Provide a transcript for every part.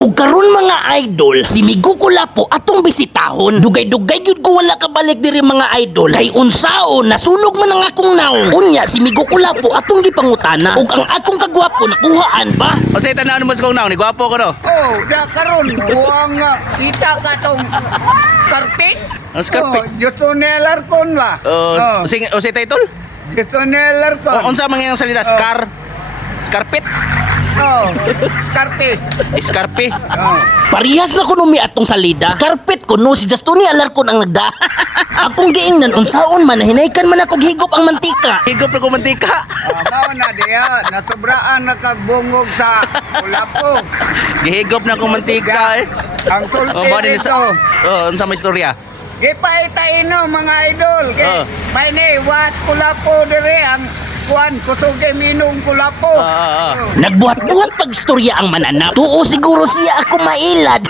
Ug karon mga idol, si Migo Kulapo atong bisitahon. Dugay-dugay gyud ko wala kabalik diri mga idol. Kay unsaon nasunog man ang akong naong. Unya si Migo Kulapo atong gipangutana ug ang akong kagwapo nakuhaan ba? O sa itanawon mo sa kong naong, ni gwapo ko no. Oh, da karon buang kita ka tong scarpet. Ang scarpet. Justo nelar kon ba? O sa title? Justo nelar kon. Unsa man yang salida? Scarpet? Oh, scarpet. Scarpe. Oh. Parihas na kuno mi atong salida. Scarpet kuno si Justoni alarkon ang nagda. Akong giingnan unsaon man hinaykan man ako higop ang mantika. Higop na ko mantika. Mao na diya, nasubraan na kagbungog sa Kulapo. Gihigop na ko mantika eh. Ang sulti ba din dito. unsa may istorya? Gipaitaino mga idol. Kay paine wat Kulapo dire ang kuan kusuge minong Kulapo. Nagbuhat-buhat pagstorya ang mananap. Tuo siguro siya ako mailad.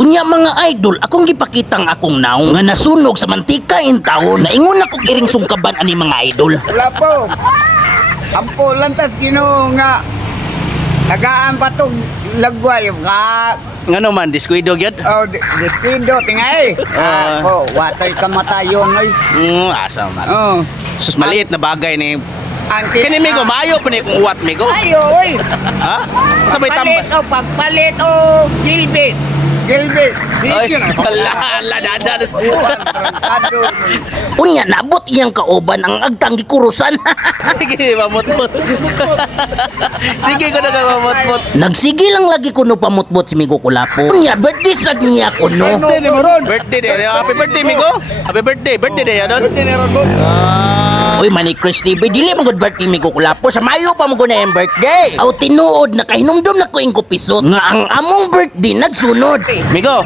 Unya mga idol, akong gipakitang akong naong nga nasunog sa mantika in taon. Naingon ako iring sungkaban ani mga idol. Kulapo. Ampo lantas Ginoo nga nagaan pa tong lagway ka. Ngano man diskuido gyud? Oh, despido tingay. Oh, watay kamatayon ay. Asa man. Oh. Sus maliit na bagay ni Anti. kini Migo, maayo pa ni kung uwat Migo. Ayo, oy. Ha? Sa may Pagpalit o Gilbert. Gilbert. Ay, ala dadan. Unya nabot iyang kauban ang agtang gikurusan. Sige, mamutmut. Sige ko na ka mamutmut. Nagsige lang lagi kuno pamutbot si Migo Kulapo. Unya birthday sad niya kuno. Birthday day. Happy birthday Migo. Happy birthday. Birthday day adon. Uy, Manny Chris TV, dili mo good birthday Migo Kulapo. Sa Mayo pa mo na yung birthday. Aw tinuod na kahinumdum na ko yung kupisot. Nga ang among birthday nagsunod. Migo,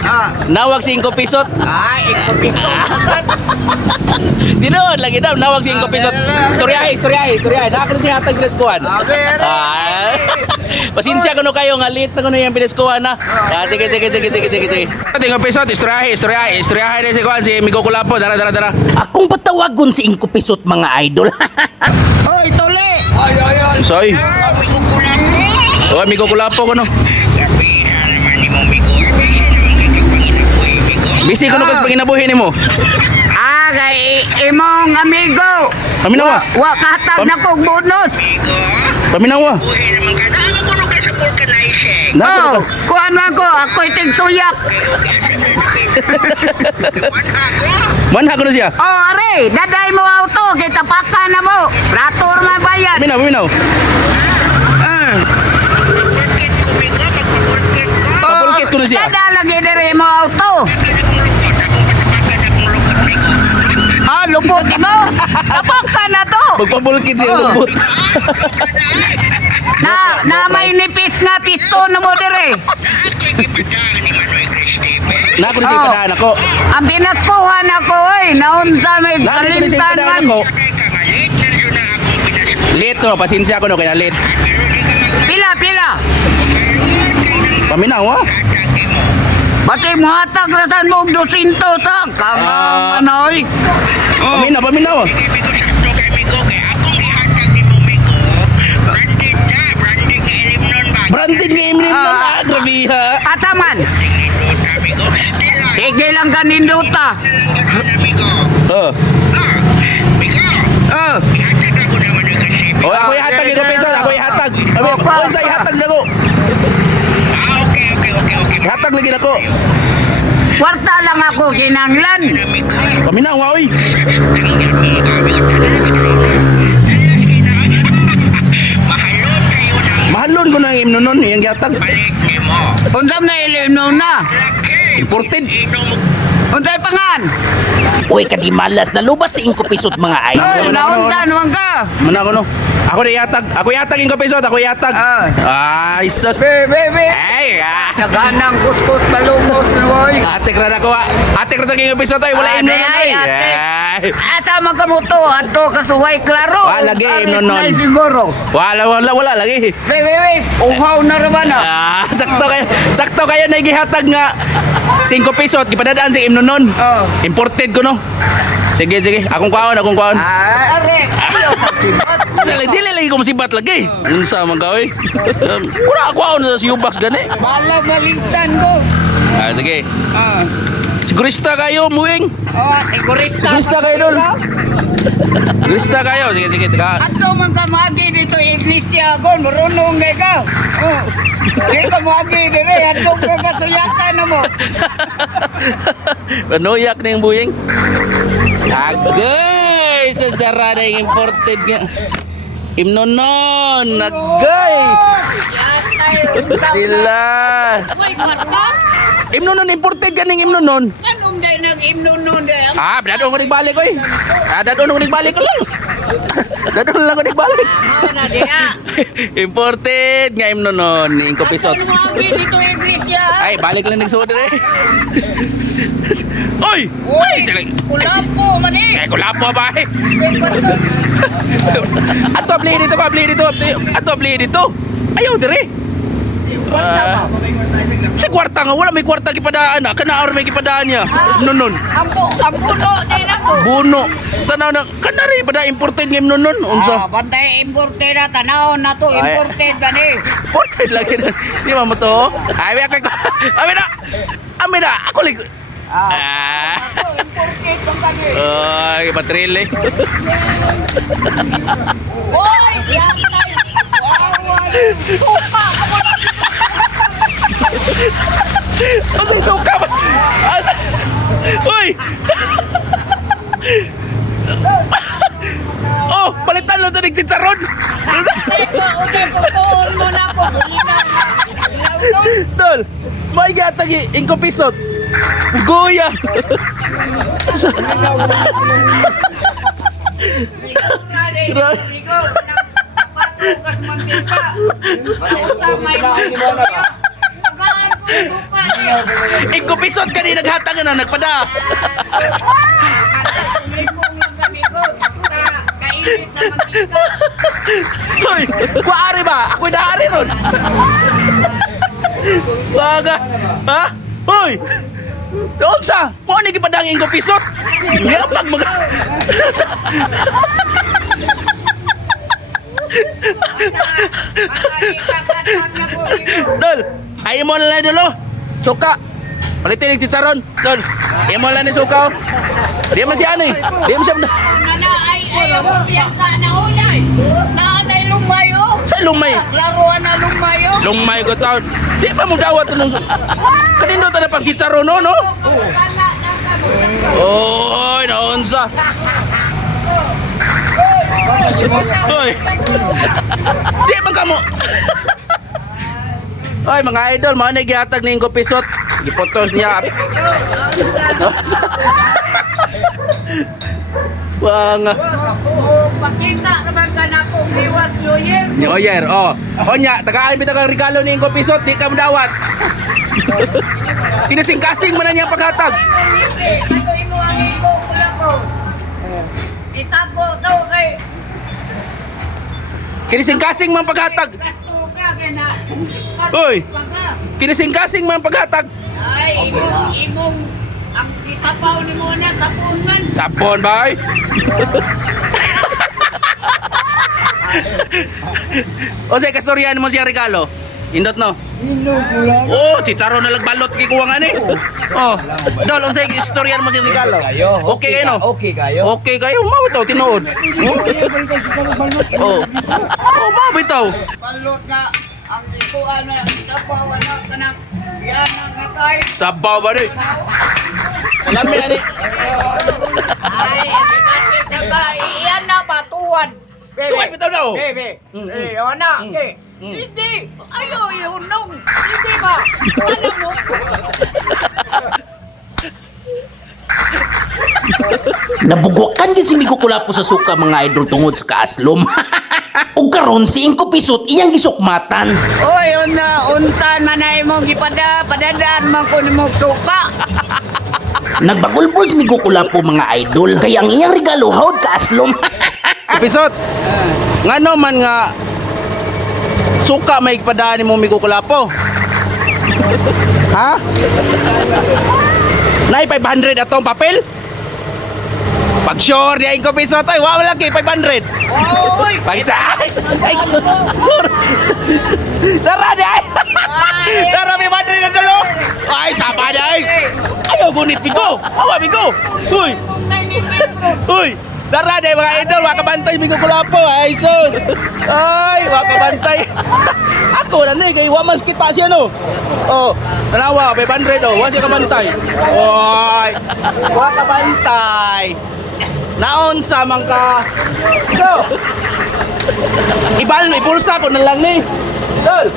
Ah, nawag si 5 pisot. ay, ikopito. Dinood lagi daw, nawag si 5 pisot. Istoryahe. Na ako na siya hatag pineskuhan. Ay. Pasensya ko no kayo, nga late na ko na yung pineskuhan na. Sige. Ate 5 pisot, istoryahe din si Kuan, si Migo Kulapo. Dara. Akong patawagon si Inko Pisot mga idol. Oh, ituli. Soy. Oh, Migo Kulapo ko no. Bisi ko no kas paginabuhi nimo. Ah, kay imong amigo. Paminawa. Wa kahatag na kog bonus. Paminawa. Oh, kuan man ko, ako'y tigsuyak. Manha ko na siya. Oh, are, daday mo auto, kay tapakan na mo. Rator man bayan. Paminaw. Papulkit ko na siya. Dada lagi diri mo auto. Ah, lubot mo. Tapakan na to. Magpapulkit siya lubot. Na may nipis nga piston mo dire. Na ako na siya padaan ako. Ang pinaspuhan ako naunsa may Na ako na siya kalimtan padaan man. ako. Late no, pasensya ko no kaya late. Pila. Paminaw ha. Bati mo hatag ratan mo og 200 sa kamang anoy. Paminaw. Branded nga imlim nun grabe ha. Ataman. Sige lang kaninduta. Oh. Oh, ako ihatag yung peso, ako ihatag. Ako sa ihatag na ko. Ihatag lagi na ko. Kwarta lang ako kinanglan. Paminaw ha, oy. Mahalon ko na ang imno nun, yung ihatag. Undam na ilim mo na. Imported. Unday pangan. Uy, kadimalas na lubat si Inko Pisot mga idol. Ay, naundan wang ka. Mana ko no. Ako na ihatag. Ako ihatag yung peso, ako ihatag. Ay, sus. Be. Ay, Naganang kuskus balumot noy. Atik na ako. Atik na yung peso tayo, wala imno nun. Ay, Ay. Ata magamuto ato kasuway klaro. Wala lagi, imno nun. Ay, siguro. Wala lagi. Be. Uhaw na raman ah. Sakto kayo na igihatag nga 5 peso at gipadadaan sa imno nun. Oh. Imported ko no. Sige, akong kaon. Are. Ayaw sa sibot. Sa dili lagi ko masibat lagi. Unsa man ka oy? Kura ako na sa Ubax gani. Bala maligtan ko. Ah, sige. Ah. Sigurista kayo, muing. Oh, sigurista. Sigurista kayo dol. Sigurista kayo. Sige, sige. Ato man ka magi dito iglesia ko, marunong kay ka. Oh. Di ka magi dire, ato ka kasuyakan na mo. Panoyak na yung buying. Agay! Sus darada yung imported nga. Imnonon! Agay! Pastila! Uy, mata. Imnonon imported ka ng imnonon. Anong day nag-imnon nun day? Ah, dadon ko nagbalik ko eh. Ah, dadon ko nagbalik ko lang. Dadon lang ko nagbalik. Ako na diya. Imported nga imnonon. Ingko pisot. Ato magi dito iglesia. Ay, balik lang nagsuod eh. Oy! Uy, Ay, kulapo man eh. Eh, kulapo ba eh? Ato, abli dito ko, abli dito. Ato, abli dito. Ayaw, dire. Sa kwarta nga, wala may kwarta kipadaan na. Kanaor may kipadaan niya. Nonon. Ang puno din ako. Buno. Tanaw na, kanari pada imported nga nonon. Unsa? Bantay imported na, tanaw na to, Ay. imported ba ni? Imported lagi na. Di ba mo to? Ay, ako. Amin na. Amin na. Ako lig. Ah. Ako, imported bang kani? Ay, patril eh. Uy, yan tayo. Suka, Ano yung suka ba? Uy! Oh, palitan lang ito ng chicharon! okay, pagtuon mo na ako. Tol, may gatagi, ingko pisot. Goya! Patukas mantika. May Ingko pisot ka din naghatag na nagpada. Kainit sa mantika. Hoy, kuari ba? Ako'y naari nun. Baga. Ha? Hoy! Doon sa! Mo ni gipadang ingko pisot. Nga pag mag... Dol, ayaw mo na lang dolo. Suka. Palitin yung chicharon. Dol, ayaw mo lang ni suka. Di man siya ano eh. Di man siya... Nana ay ako piyak ka na unay. Naanay lumayo. Sa lumay. Laruan na lumayo. Lumay ko taon. Di ba mo dawat nung... Kanindo ta na pang chicharon no? No? Oy, naunsa. Hoy. Di man kamo. Hoy mga idol, mga nagihatag ni Ingko Pisot. Gipotos niya. Wang. Pakita naman ka na kung iwas New Year. Ni Oyer, oh. Onya, tagaan bitaw kang regalo ni Ingko Pisot, di ka madawat. Kinasing-kasing mo na niya paghatag. Ito imo ang iko kula ko. Itago daw kay Kinasing-kasing man paghatag. gasto ka kena. Hoy. Kinasing-kasing man paghatag. Ay, imong ang kitapaw ni mo na tapon man. Sapon ba ay? O say kastoryan mo siya regalo. Indot no. Oh, chicharo na lagbalot kay kuwang ani. Oh. Dol, unsay istoryan mo siya regalo? Okay kayo no? Okay kayo. Okay kayo, mabitaw tinuod. Oh. Oh, mabitaw. Balot na ang ikuan na kitapaw na kanang yan ang katay. Sabaw ba ni? Salami ani. Ay, saka iyan na batuan. Tuwad bitaw daw. Bebe. Ana. Hindi. Ayaw ihunong. Hindi ba? Alam mo. Nabugwakan gid si Migo Kulapo sa suka mga idol tungod sa kaaslom. Ug karon si Ingko Pisot iyang gisukmatan. Oy, untan man na imong padadaan man ko nimo suka. Nagbagulbol si Migo Kulapo mga idol kaya ang iyang regalo hawd kaaslom. Pisot. Ngano man nga suka may padaan mo Migo Kulapo? Ha? Nay 500 atong papel? Pag sure, diyan ko piso tayo. Wow, lagi, 500. Oy! Pag-chay! Sure! Tara, di ay! Tara, may 500 na tulo! Ay, sapa di ay! Ayaw, gunit, bigo! Awa, bigo! Uy! Uy! Tara, di mga idol, wakabantay, bigo kulapo! Ay, sus! Ay, wakabantay! Ako na ni, kay wamas kita siya, no? Oh, tanawa, 500, oh. Wala siya kabantay. Oy! Wakabantay! Naon sa mangka. Go. Ibal, ipulsa ko na lang ni. Dol.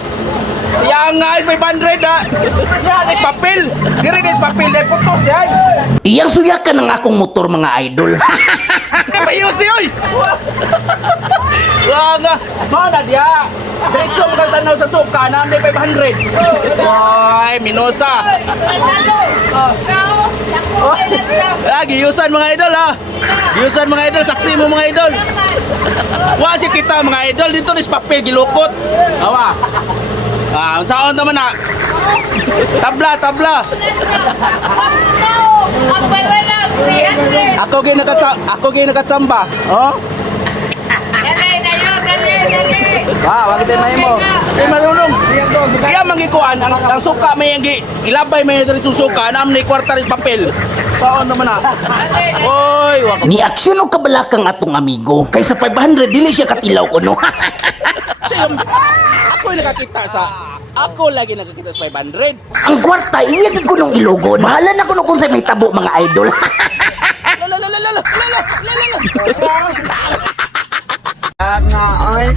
Siya nga is 500 ha. Yan is papel. Diri is papel dai putos dai. Iyang suyakan ng akong motor mga idol. Di ba yusi oy? Wala nga. Mana dia? Diretso ka tanaw sa suka na may 500. Ay, minosa. Lagi yusan mga idol ha. Yusan mga idol, saksi mo mga idol. Wasi kita mga idol dito is papel gilukot. Awa. Ah, saan naman na? Tabla, tabla. Ako kay nakatsamba. Oh? Wag din may mo. Di marunong. Kaya mangikuan ang suka may ilabay may dito suka na amnay kwarta rin papel. Saan naman na? Oy, wag. Ni aksyon o kabalakang atong amigo. Kaysa 500 dili siya katilaw ko no. Ako nakakita sa ako lagi nakakita sa 500. Ang kwarta iya gid ko nung ilogon. Bahala na kuno kung sa may tabo mga idol. La. Nga, oy.